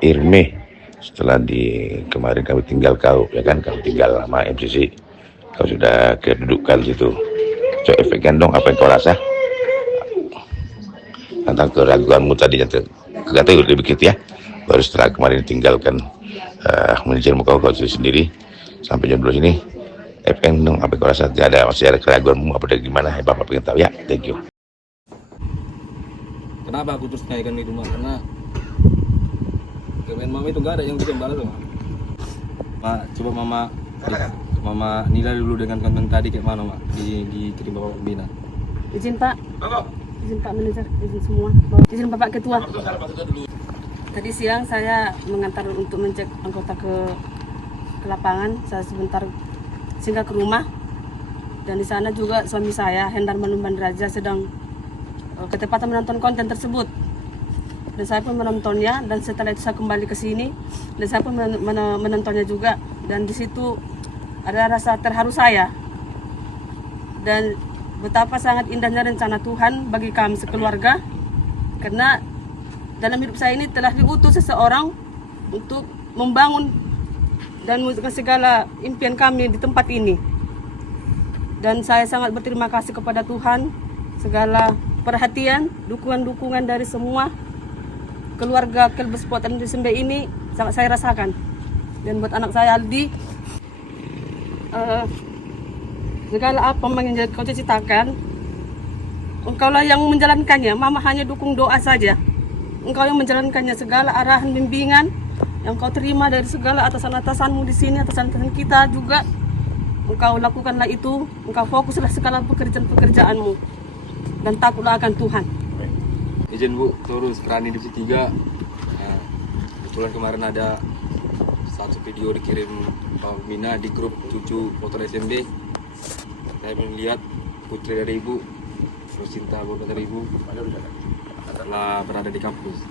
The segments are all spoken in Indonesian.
Irme, setelah kemarin kami tinggal kau, ya kan, kau tinggal sama MCC, kau sudah kedudukan situ. Coba efekkan dong apa yang kau rasa tentang keraguanmu tadi yang kata lebih gitu ya. Baru setelah kemarin tinggalkan manajer kau sendiri sampai jam 12 ini, efekkan dong apa yang kau rasa. Masih ada keraguanmu apa dari gimana? Bapak pengen tahu ya. Thank you. Kenapa aku terus naikkan itu Mak? Karena kemen mama itu nggak ada yang bisa balas Mak. Mak, coba Mama nilai dulu dengan konten tadi kayak mana Mak dikirim Bapak Pembina. Izin Pak, izin Pak Manajer, izin semua, izin Bapak Ketua. Tadi siang saya mengantar untuk mencek anggota ke lapangan. Saya sebentar singgah ke rumah, dan di sana juga suami saya Hendar Manumban Raja sedang ketepatan menonton konten tersebut, dan saya pun menontonnya. Dan setelah itu saya kembali ke sini dan saya pun menontonnya juga, dan di situ ada rasa terharu saya dan betapa sangat indahnya rencana Tuhan bagi kami sekeluarga, karena dalam hidup saya ini telah diutus seseorang untuk membangun dan mewujudkan segala impian kami di tempat ini. Dan saya sangat berterima kasih kepada Tuhan, segala perhatian, dukungan dari semua keluarga Kelb Sport dan Sembe ini sangat saya rasakan. Dan buat anak saya Aldi, segala apa yang kau ceritakan, engkaulah yang menjalankannya. Mama hanya dukung doa saja. Engkau yang menjalankannya, segala arahan bimbingan yang kau terima dari segala atasan-atasanmu di sini, atasan-atasan kita juga. Engkau lakukanlah itu, engkau fokuslah segala pekerjaanmu. Dan takutlah akan Tuhan. Izin Bu, terus Rani Divisi 3. Kebetulan kemarin ada satu video dikirim Pak Mina di grup cucu motor SMB. Saya melihat putri dari Ibu, Rosinta beberapa dari Ibu, telah berada di kampus.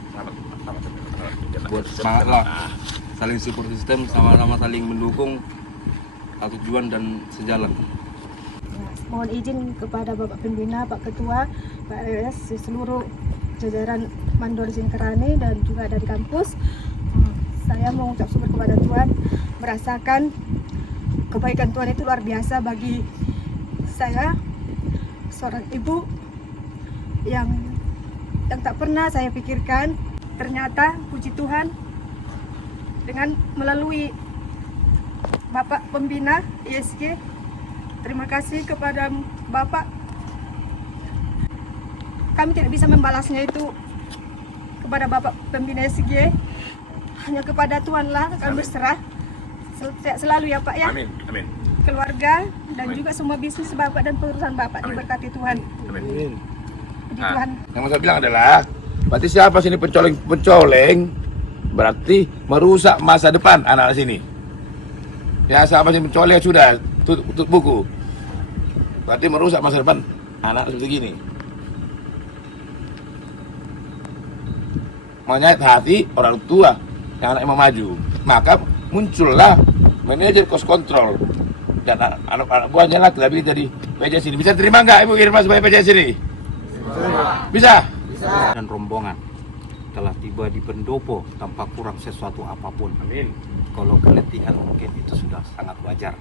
Buat semangat lah, saling support sistem, sama-sama saling mendukung, satu tujuan dan sejalan. Mohon izin kepada Bapak Pembina, Pak Ketua, Pak RS, seluruh jajaran Mandor Singkerani dan juga dari kampus. Saya mengucap syukur kepada Tuhan, merasakan kebaikan Tuhan itu luar biasa bagi saya, seorang ibu yang tak pernah saya pikirkan. Ternyata puji Tuhan, dengan melalui Bapak Pembina ISG, terima kasih kepada Bapak. Kami tidak bisa membalasnya itu kepada Bapak Pembina SG, hanya kepada Tuhanlah kami berserah. Selalu ya Pak ya. Amin. Amin. Keluarga dan juga semua bisnis Bapak dan perusahaan Bapak diberkati Tuhan. Amin. Tuhan. Yang saya bilang adalah, berarti siapa sini pencoleng berarti merusak masa depan anak sini. Ya, siapa sini pencoleng sudah tutup buku. Berarti merusak masa depan anak seperti gini. Menyayat hati orang tua yang anaknya mau maju, maka muncullah manajer cost control dan anak buahnya lagi tapi jadi PJ sini. Bisa terima nggak Ibu Irma sebagai PJ sini? Bisa. Dan rombongan telah tiba di pendopo tanpa kurang sesuatu apapun. Amin. Kalau keletihan mungkin itu sudah sangat wajar.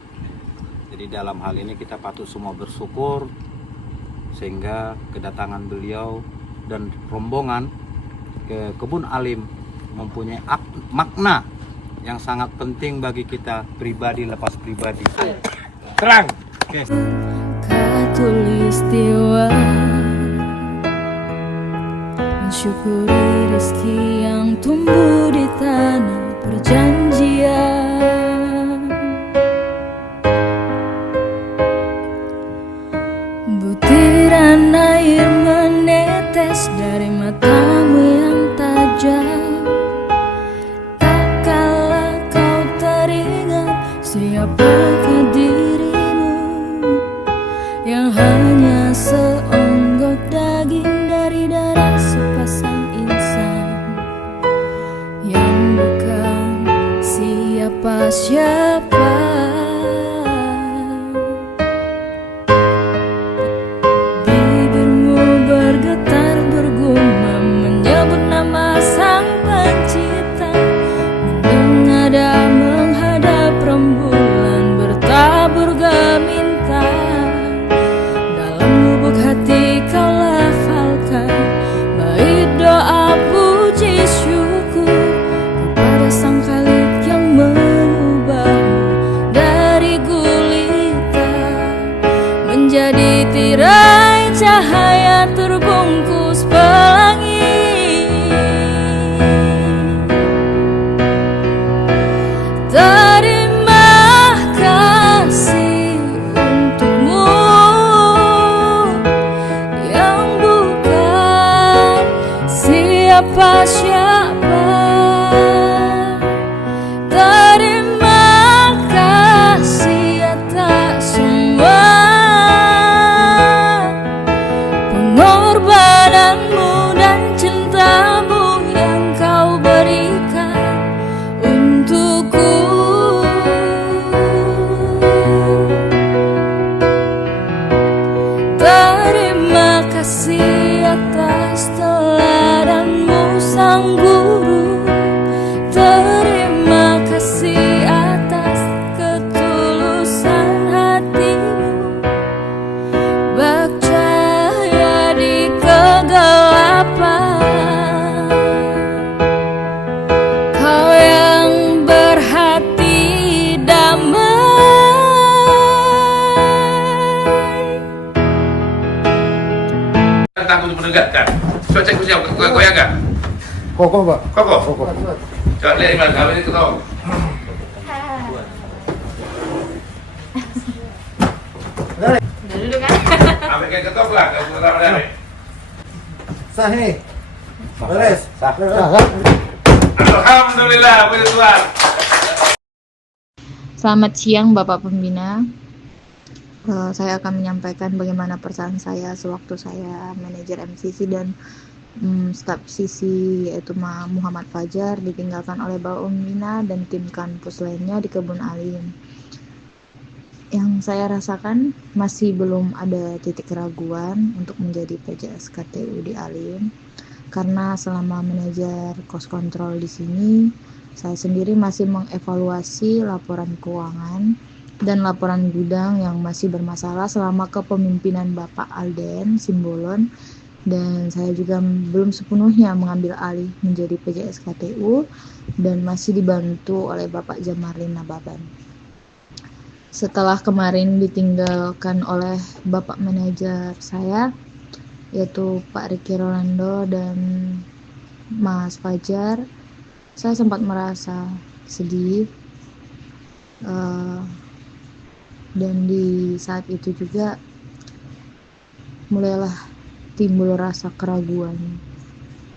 Jadi dalam hal ini kita patut semua bersyukur sehingga kedatangan beliau dan rombongan ke Kebun Alim mempunyai makna yang sangat penting bagi kita pribadi lepas pribadi. Terang. Oke. Katulistiwa mensyukuri rezeki yang tumbuh di tanah perjanjian. Butiran air menetes dari matamu yang tajam. Tak kala kau teringat siapakah dirimu yang hanya seonggok daging dari darah sepasang insan yang bukan siapa-siapa. Bibirmu bergetar bergumam menyebut nama sang pencipta. menegakkan. Coba cek kursi, goyang nggak? Kokoh, Pak. Kokoh. Kokoh. Coba lihat Iman, kami ini ketawa. Ambil kayak ketok lah, kalau pertama dari. Sahih. Beres. Alhamdulillah, puji Tuhan. Selamat siang Bapak Pembina. Saya akan menyampaikan bagaimana perasaan saya sewaktu saya manajer MCC dan staf sisi yaitu Muhammad Fajar ditinggalkan oleh Bapak Pembina dan tim kampus lainnya di Kebun Alim. Yang saya rasakan masih belum ada titik keraguan untuk menjadi PJS KTU di Alim, karena selama manajer cost control di sini, saya sendiri masih mengevaluasi laporan keuangan dan laporan gudang yang masih bermasalah selama kepemimpinan Bapak Alden Simbolon, dan saya juga belum sepenuhnya mengambil alih menjadi PJS KTU dan masih dibantu oleh Bapak Jamarlin Nababan. Setelah kemarin ditinggalkan oleh Bapak manajer saya, yaitu Pak Ricky Rolando dan Mas Fajar, saya sempat merasa sedih, dan di saat itu juga mulailah timbul rasa keraguan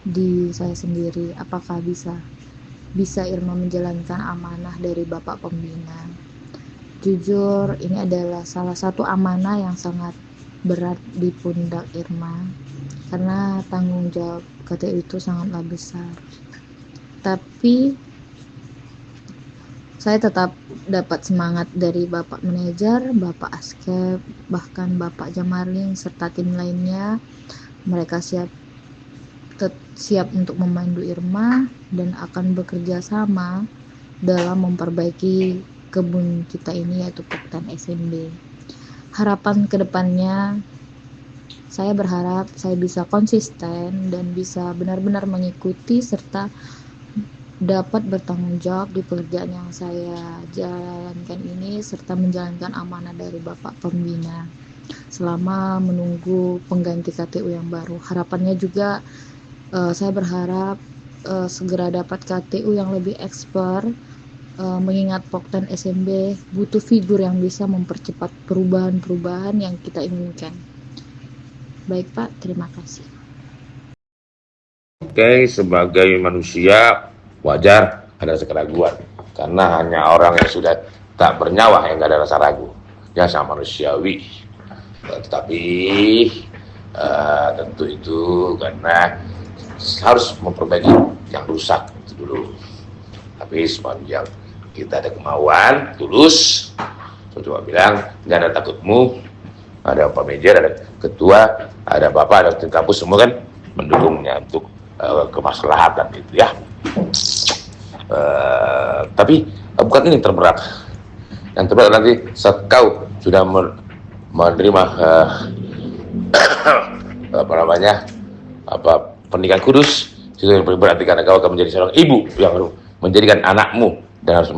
di saya sendiri, apakah bisa Irma menjalankan amanah dari Bapak Pembina. Jujur, ini adalah salah satu amanah yang sangat berat di pundak Irma, karena tanggung jawab KTU itu sangatlah besar. Tapi saya tetap dapat semangat dari Bapak manajer, Bapak Askep, bahkan Bapak Jamarlin serta tim lainnya. Mereka siap untuk memandu Irma dan akan bekerja sama dalam memperbaiki kebun kita ini, yaitu Poktan SMB. Harapan kedepannya, saya berharap saya bisa konsisten dan bisa benar-benar mengikuti serta dapat bertanggung jawab di pekerjaan yang saya jalankan ini, serta menjalankan amanah dari Bapak Pembina selama menunggu pengganti KTU yang baru. Harapannya juga saya berharap segera dapat KTU yang lebih expert, mengingat Poktan SMB butuh figur yang bisa mempercepat perubahan-perubahan yang kita inginkan. Baik Pak, terima kasih. Oke, sebagai manusia wajar ada keraguan, karena hanya orang yang sudah tak bernyawa yang gak ada rasa ragu. Ya, sangat manusiawi. Tetapi tentu itu karena harus memperbaiki yang rusak itu dulu. Tapi sepanjang kita ada kemauan tulus, saya coba bilang nggak ada takutmu, ada Pak Manajer, ada ketua, ada bapak, ada tim kampus, semua kan mendukungnya untuk kemaslahatan itu ya. Tapi bukan ini terberat. Yang terberat nanti saat kau sudah menerima pernikahan kudus, itu berarti karena kau akan menjadi seorang ibu yang menjadikan anakmu dan harus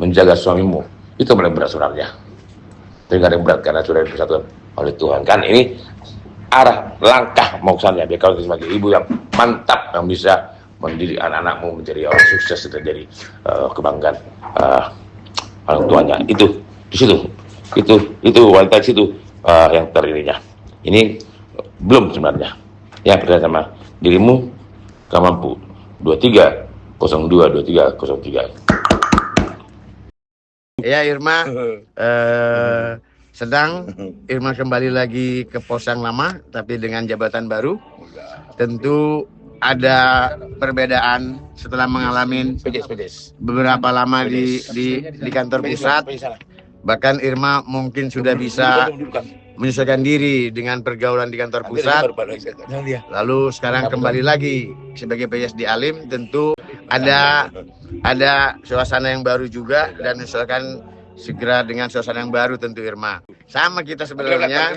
menjaga suamimu. Itu paling berat sebenarnya. Tapi nggak ada yang berat karena sudah dipersatukan oleh Tuhan. Kan ini arah langkah maksudnya biar kau sebagai ibu yang mantap, yang bisa mendidik anak-anakmu menjadi orang sukses dan jadi kebanggaan orang tuanya. Itu di situ. Itu wanita di situ yang terininya. Ini belum sebenarnya. Ya, percaya sama dirimu, kau mampu. 23022303. Ya Irma, sedang Irma kembali lagi ke pos yang lama, tapi dengan jabatan baru. Tentu ada perbedaan setelah mengalami beberapa lama di kantor pusat. Bahkan Irma mungkin sudah bisa menyesuaikan diri dengan pergaulan di kantor pusat. Lalu sekarang kembali lagi sebagai PJS di Alim, tentu ada suasana yang baru juga, dan misalkan segera dengan suasana yang baru tentu Irma. Sama kita sebenarnya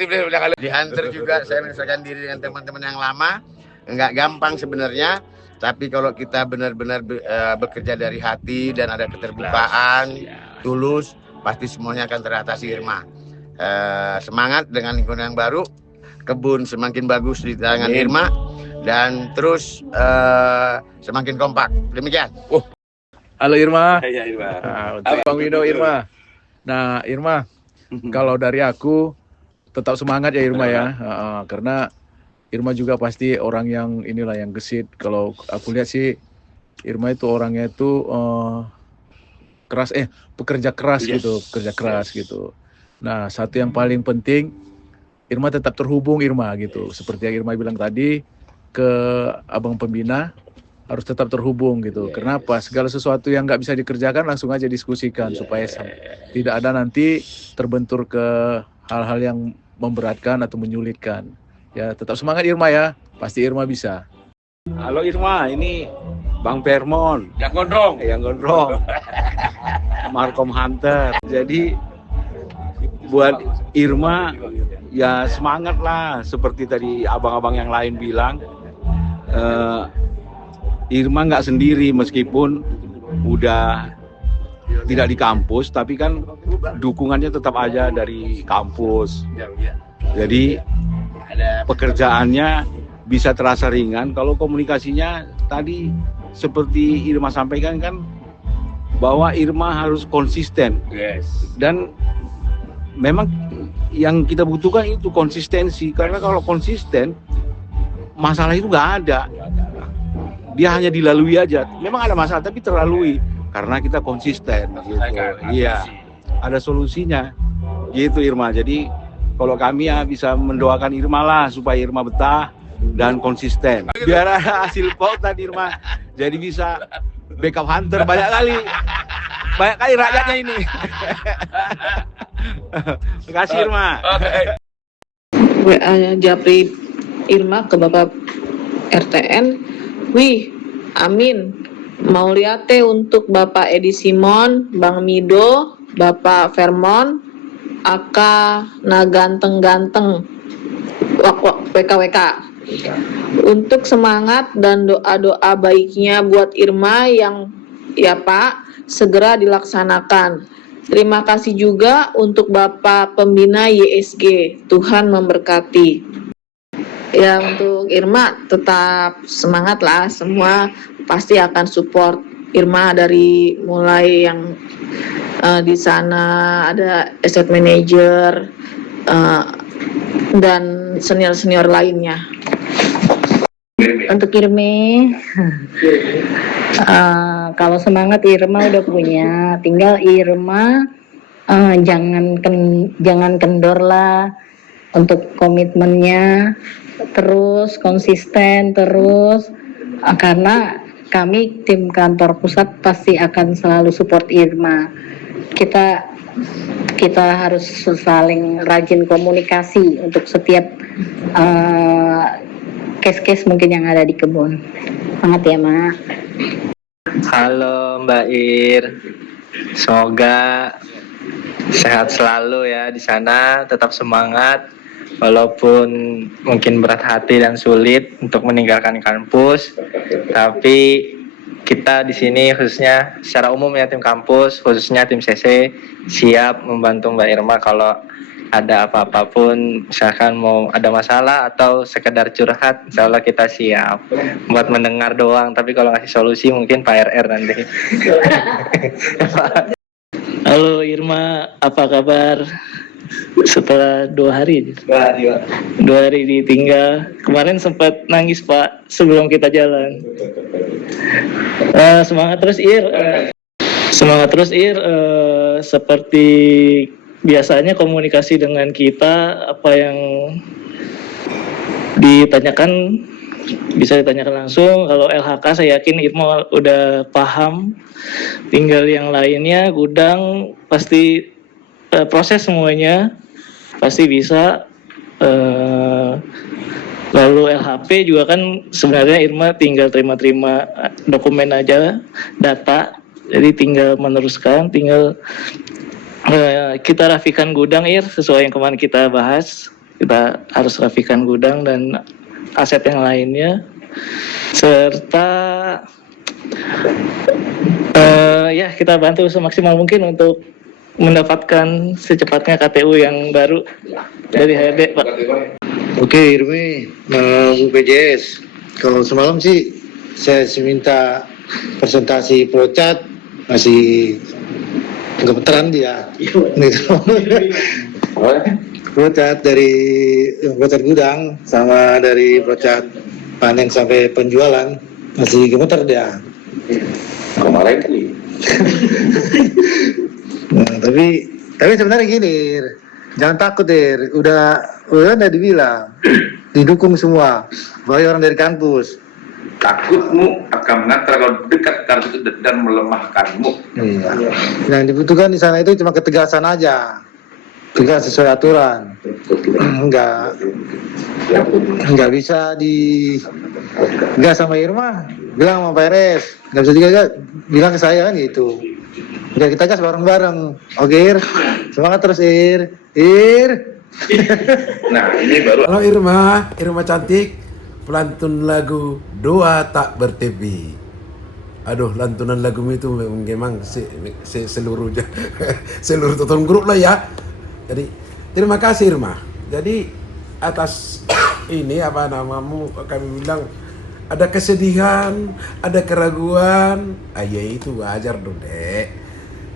dihantar juga, saya menyesuaikan diri dengan teman-teman yang lama. Enggak gampang sebenarnya, tapi kalau kita benar-benar bekerja dari hati dan ada keterbukaan, tulus, pasti semuanya akan teratasi Irma. Semangat dengan lingkungan yang baru. kebun semakin bagus di tangan Irma dan terus semakin kompak. Demikian. Halo Irma. Iya, Irma. Untuk Bang Wino Irma. Nah Irma, kalau dari aku tetap semangat ya Irma ya. Karena Irma juga pasti orang yang inilah yang gesit. Kalau aku lihat sih Irma itu orangnya itu pekerja keras gitu, pekerja keras gitu. Nah, satu yang paling penting Irma tetap terhubung Irma gitu. Seperti yang Irma bilang tadi ke abang pembina harus tetap terhubung gitu. Kenapa? Segala sesuatu yang nggak bisa dikerjakan langsung aja diskusikan supaya tidak ada nanti terbentur ke hal-hal yang memberatkan atau menyulitkan. Ya, tetap semangat Irma ya. Pasti Irma bisa. Halo Irma, ini Bang Permon. Yang gondrong. Markom Hunter. Jadi buat Irma ya semangat lah, seperti tadi abang-abang yang lain bilang. Irma nggak sendiri meskipun udah tidak di kampus, tapi kan dukungannya tetap aja dari kampus. Jadi pekerjaannya bisa terasa ringan kalau komunikasinya tadi seperti Irma sampaikan kan, bahwa Irma harus konsisten. Dan memang yang kita butuhkan itu konsistensi, karena kalau konsisten masalah itu nggak ada, dia hanya dilalui aja. Memang ada masalah tapi terlalui karena kita konsisten gitu. Iya, ada solusinya gitu Irma. Jadi kalau kami ya bisa mendoakan Irma lah supaya Irma betah dan konsisten, biar ada hasil POT tadi Irma, jadi bisa backup hunter banyak kali rakyatnya ini. Terima kasih Irma. WA Japri Irma ke Bapak RTN. Wih, amin. Mau lihat untuk Bapak Edi Simon, Bang Mido, Bapak Vermon, Aka Naganteng-ganteng, WKWK. Untuk semangat dan doa-doa baiknya buat Irma yang ya Pak segera dilaksanakan. Terima kasih juga untuk Bapak Pembina YSG. Tuhan memberkati. Ya, untuk Irma tetap semangat lah, semua pasti akan support Irma dari mulai yang di sana ada asset manager dan senior-senior lainnya. Untuk Irma, kalau semangat Irma udah punya, tinggal Irma jangan kendor lah untuk komitmennya, terus konsisten terus, karena kami tim kantor pusat pasti akan selalu support Irma. Kita harus saling rajin komunikasi untuk setiap case-case mungkin yang ada di kebun. Semangat ya Mak. Halo Mbak Ir, semoga sehat selalu ya di sana, tetap semangat walaupun mungkin berat hati dan sulit untuk meninggalkan kampus, tapi kita di sini khususnya secara umum ya tim kampus, khususnya tim CC siap membantu Mbak Irma kalau ada apa-apa pun, misalkan mau ada masalah atau sekedar curhat, insya Allah kita siap buat mendengar doang, tapi kalau ngasih solusi mungkin Pak RR nanti. Halo Irma, apa kabar? Setelah 2 hari ditinggal, kemarin sempat nangis Pak sebelum kita jalan. Semangat terus Ir, seperti biasanya komunikasi dengan kita, apa yang ditanyakan bisa ditanyakan langsung. Kalau LHK saya yakin Irma udah paham, tinggal yang lainnya gudang pasti proses semuanya pasti bisa. Lalu LHP juga kan sebenarnya Irma tinggal terima-terima dokumen aja, data, jadi tinggal meneruskan, tinggal kita rapikan gudang Ir, sesuai yang kemarin kita bahas. Kita harus rapikan gudang dan aset yang lainnya, serta ya kita bantu semaksimal mungkin untuk mendapatkan secepatnya KTU yang baru dari HRD Pak. Oke, Irmi, Bu PJS. Kalau semalam sih saya minta presentasi Procat masih gemeteran dia. Procat dari Procat gudang sama dari Procat panen sampai penjualan masih gemeter dia. Kemarin kali. Nah, tapi sebenarnya gini, jangan takut udah dibilang didukung semua, baik orang dari kampus. Takutmu akan mengantar kalau dekat kartu itu dan melemahkanmu. Iya. Yang dibutuhkan di sana itu cuma ketegasan aja, tegas sesuai aturan. Enggak bisa enggak sama Irma, bilang sama Pak RS, enggak bisa juga bilang ke saya kan gitu. Udah kita gas bareng-bareng. Oke, Ir. Semangat terus, Ir. Nah, ini baru. Halo Irma cantik. Pelantun lagu Doa Tak Bertepi. Aduh, lantunan lagu itu memang seluruh total grup lah ya. Jadi terima kasih Irma. Jadi atas ini apa namamu kami bilang ada kesedihan, ada keraguan. Ya itu wajar dong dek.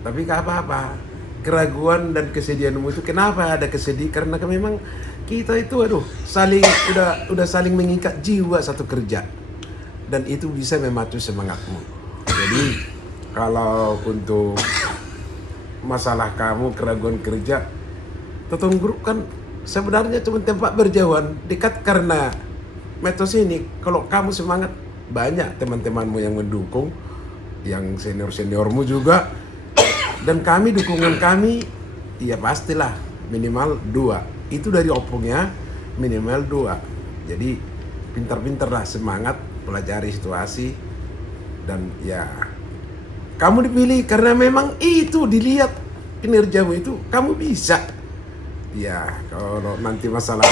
Tapi gak apa-apa. Keraguan dan kesedihanmu itu kenapa ada kesedih? Karena memang kita itu udah saling mengikat jiwa satu kerja. Dan itu bisa memacu semangatmu. Jadi kalau untuk masalah kamu keraguan kerja, Totong Group kan sebenarnya cuma tempat berjauhan dekat karena metos ini. Kalau kamu semangat, banyak teman-temanmu yang mendukung, yang senior-seniormu juga. Dan dukungan kami, ya pastilah minimal 2. Itu dari opungnya minimal 2. Jadi pintar-pintarlah semangat pelajari situasi. Dan ya kamu dipilih karena memang itu dilihat kinerjamu itu kamu bisa. Ya kalau nanti masalah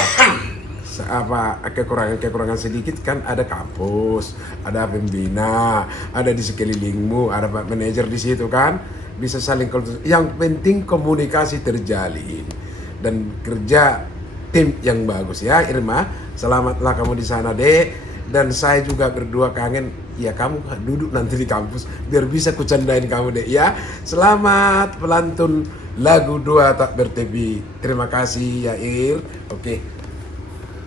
kekurangan sedikit kan ada kampus, ada pembina, ada di sekelilingmu, ada Pak Manajer di situ kan. Bisa saling yang penting komunikasi terjalin dan kerja tim yang bagus ya Irma. Selamatlah kamu di sana dek. Dan saya juga berdua kangen ya kamu duduk nanti di kampus biar bisa kucandain kamu dek ya. Selamat pelantun lagu Doa Tak Bertepi. Terima kasih ya Ir. Oke.